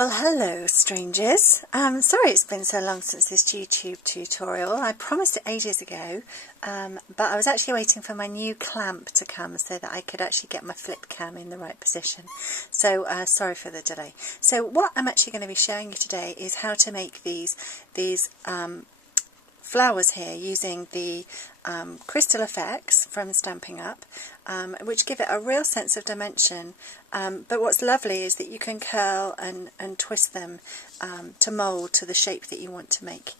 Well, hello strangers. Sorry it's been so long since this YouTube tutorial. I promised it ages ago, but I was actually waiting for my new clamp to come so that I could actually get my flip cam in the right position. So sorry for the delay. So what I'm actually going to be showing you today is how to make these flowers here using the crystal effects from Stampin' Up, which give it a real sense of dimension, but what's lovely is that you can curl and twist them to mould to the shape that you want to make.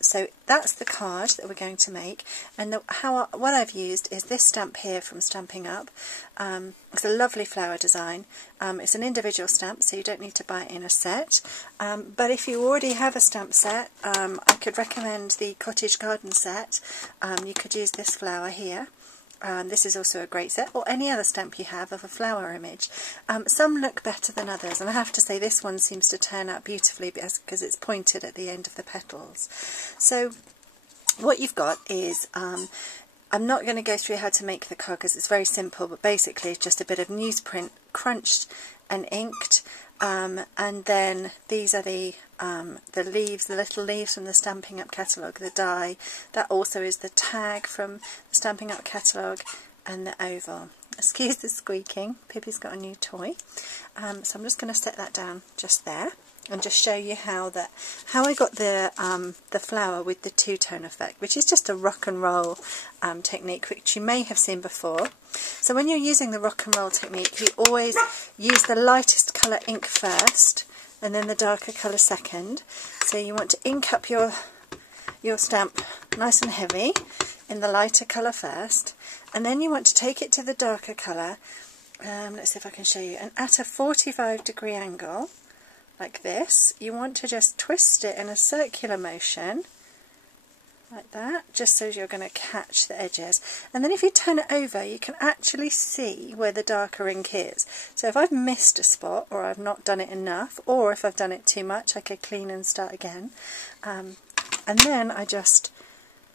So that's the card that we're going to make, and what I've used is this stamp here from Stampin' Up. It's a lovely flower design. It's an individual stamp, so you don't need to buy it in a set, but if you already have a stamp set, I could recommend the Cottage Garden set. You could use this flower here. This is also a great set, or any other stamp you have of a flower image. Some look better than others, and I have to say this one seems to turn out beautifully because it's pointed at the end of the petals. So what you've got is, I'm not going to go through how to make the card because it's very simple, but basically it's just a bit of newsprint crunched and inked, and then these are the leaves, the little leaves from the Stampin' Up catalogue, the die. That also is the tag from the Stampin' Up catalogue, and the oval. Excuse the squeaking, Pippi's got a new toy. So I'm just going to set that down just there and just show you how I got the flower with the two-tone effect, which is just a rock and roll technique, which you may have seen before. So when you're using the rock and roll technique, you always use the lightest colour ink first and then the darker colour second. So you want to ink up your stamp nice and heavy in the lighter colour first, and then you want to take it to the darker colour, let's see if I can show you, and at a 45-degree angle like this, you want to just twist it in a circular motion like that, just so you're going to catch the edges. And then if you turn it over, you can actually see where the darker ink is. So if I've missed a spot, or I've not done it enough, or if I've done it too much, I could clean and start again. And then I just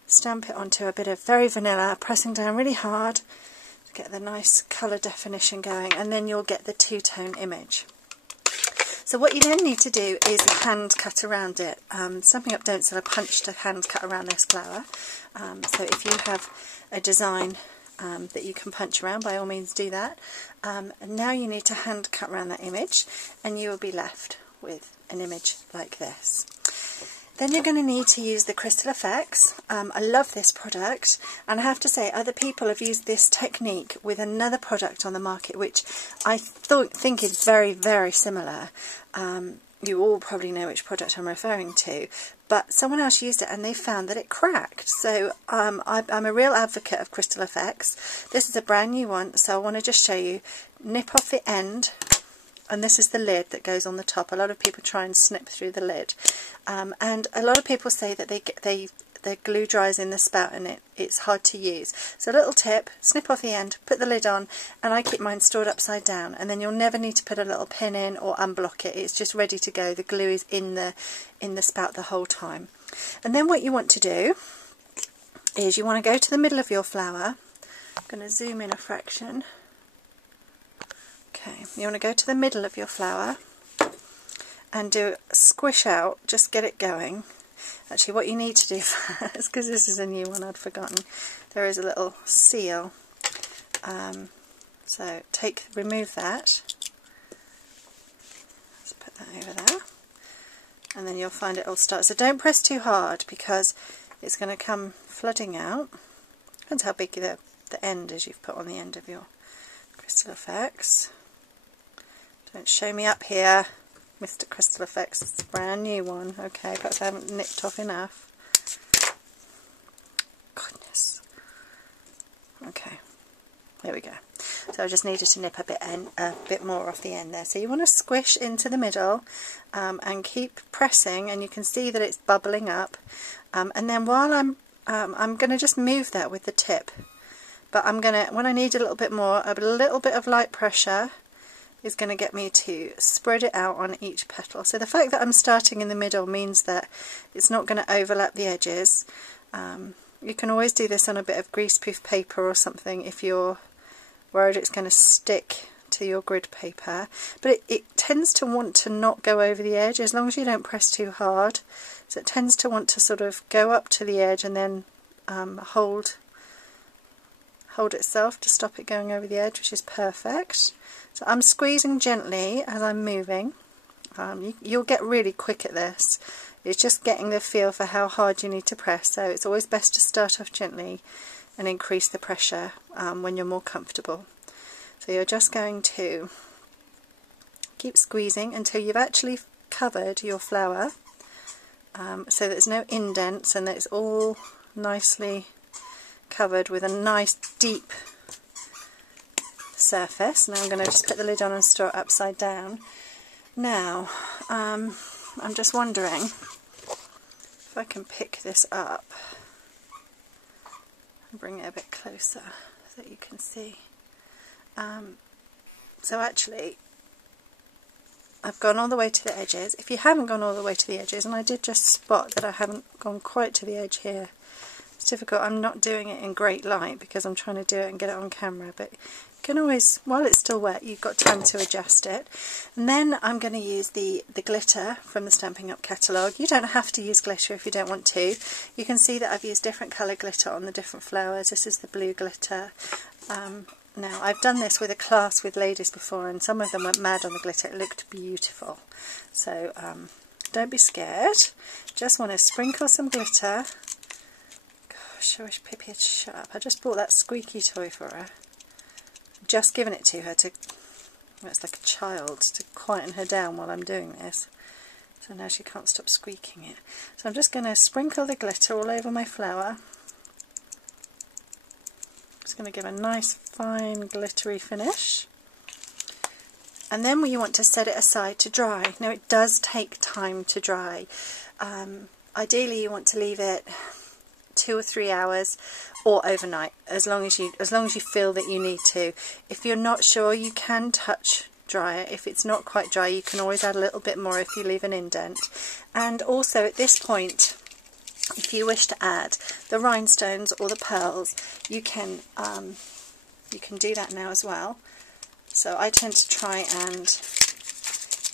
stamp it onto a bit of very vanilla, pressing down really hard to get the nice colour definition going, and then you'll get the two-tone image. So what you then need to do is hand cut around it. Stampin' Up don't sell a punch to hand cut around this flower. So if you have a design that you can punch around, by all means do that. And now you need to hand cut around that image, and you will be left with an image like this. Then you're going to need to use the crystal effects. I love this product, and I have to say other people have used this technique with another product on the market which I think is very, very similar. You all probably know which product I'm referring to, but someone else used it and they found that it cracked. So I'm a real advocate of crystal effects. This is a brand new one, so I want to just show you. Nip off the end, and this is the lid that goes on the top. A lot of people try and snip through the lid, and a lot of people say that their glue dries in the spout and it's hard to use. So a little tip: snip off the end, put the lid on, and I keep mine stored upside down, and then you'll never need to put a little pin in or unblock it. It's just ready to go. The glue is in the spout the whole time. And then what you want to do is you want to go to the middle of your flower. I'm going to zoom in a fraction. Okay, you want to go to the middle of your flower and do a squish out, just get it going. Actually, what you need to do first, because this is a new one I'd forgotten, there is a little seal. So remove that. Let's put that over there. And then you'll find it will start. So don't press too hard because it's going to come flooding out. Depends how big the end is you've put on the end of your crystal effects. Don't show me up here, Mr. Crystal Effects. It's a brand new one. Okay, perhaps I haven't nipped off enough. Goodness. Okay, there we go. So I just needed to nip a bit more off the end there. So you want to squish into the middle and keep pressing, and you can see that it's bubbling up. And then while I'm going to just move that with the tip, but when I need a little bit more, a little bit of light pressure is going to get me to spread it out on each petal. So the fact that I'm starting in the middle means that it's not going to overlap the edges. You can always do this on a bit of greaseproof paper or something if you're worried it's going to stick to your grid paper, but it tends to want to not go over the edge as long as you don't press too hard. So it tends to want to sort of go up to the edge and then hold itself to stop it going over the edge, which is perfect. So I'm squeezing gently as I'm moving. You'll get really quick at this. It's just getting the feel for how hard you need to press, so it's always best to start off gently and increase the pressure when you're more comfortable. So you're just going to keep squeezing until you've actually covered your flower, so there's no indents and it's all nicely covered with a nice deep surface. Now I'm going to just put the lid on and store it upside down. Now I'm just wondering if I can pick this up and bring it a bit closer so that you can see. So actually I've gone all the way to the edges. If you haven't gone all the way to the edges, and I did just spot that I haven't gone quite to the edge here, it's difficult. I'm not doing it in great light because I'm trying to do it and get it on camera, but you can always, while it's still wet, you've got time to adjust it. And then I'm going to use the glitter from the Stampin' Up catalogue. You don't have to use glitter if you don't want to. You can see that I've used different colour glitter on the different flowers. This is the blue glitter. Now, I've done this with a class with ladies before, and some of them went mad on the glitter. It looked beautiful. So, don't be scared. Just want to sprinkle some glitter. Gosh, I wish Pippi had shut up. I just bought that squeaky toy for her. Just given it to her to, well, it's like a child, to quieten her down while I'm doing this. So now she can't stop squeaking it. So I'm just going to sprinkle the glitter all over my flower. Just going to give a nice fine glittery finish, and then you want to set it aside to dry. Now it does take time to dry. Ideally you want to leave it 2 or 3 hours or overnight, as long as you feel that you need to. If you're not sure, you can touch dry it. If it's not quite dry, you can always add a little bit more if you leave an indent. And also at this point, if you wish to add the rhinestones or the pearls, you can do that now as well. So I tend to try and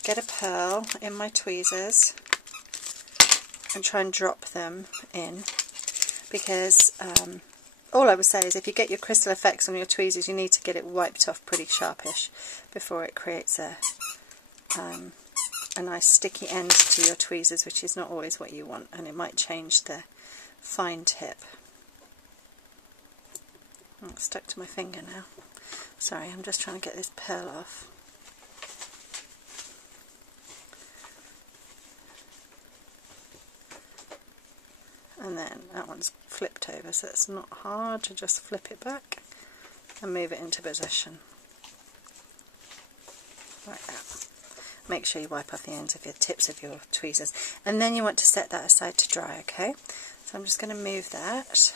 get a pearl in my tweezers and try and drop them in, because all I would say is if you get your crystal effects on your tweezers, you need to get it wiped off pretty sharpish before it creates a nice sticky end to your tweezers, which is not always what you want, and it might change the fine tip. Oh, it's stuck to my finger now. Sorry, I'm just trying to get this pearl off. And then that one's flipped over, so it's not hard to just flip it back and move it into position. Like that. Make sure you wipe off the ends of your tips of your tweezers, and then you want to set that aside to dry. Okay, so I'm just going to move that,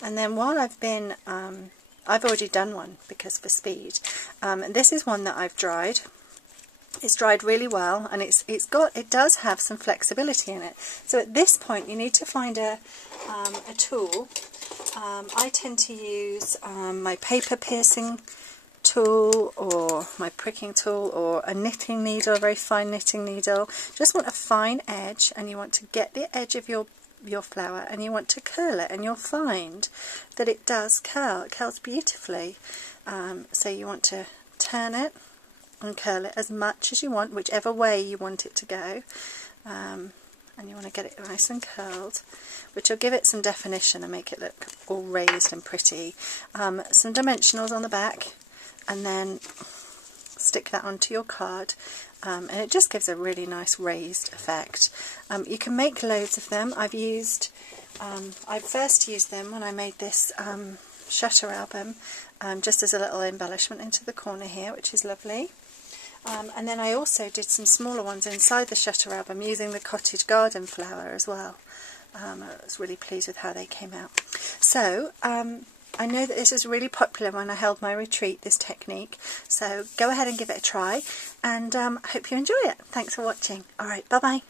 and then while I've been I've already done one because for speed, and this is one that I've dried. It's dried really well, and it does have some flexibility in it. So at this point you need to find a tool. I tend to use my paper piercing tool or my pricking tool or a knitting needle, a very fine knitting needle. Just want a fine edge, and you want to get the edge of your flower and you want to curl it, and you'll find that it does curl. It curls beautifully. So you want to turn it and curl it as much as you want, whichever way you want it to go. And you want to get it nice and curled, which will give it some definition and make it look all raised and pretty. Some dimensionals on the back, and then stick that onto your card, and it just gives a really nice raised effect. You can make loads of them. I first used them when I made this shutter album, just as a little embellishment into the corner here, which is lovely. And then I also did some smaller ones inside the shutter album using the cottage garden flower as well. I was really pleased with how they came out. So I know that this is really popular when I held my retreat, this technique, so go ahead and give it a try, and I hope you enjoy it. Thanks for watching. Alright, bye bye.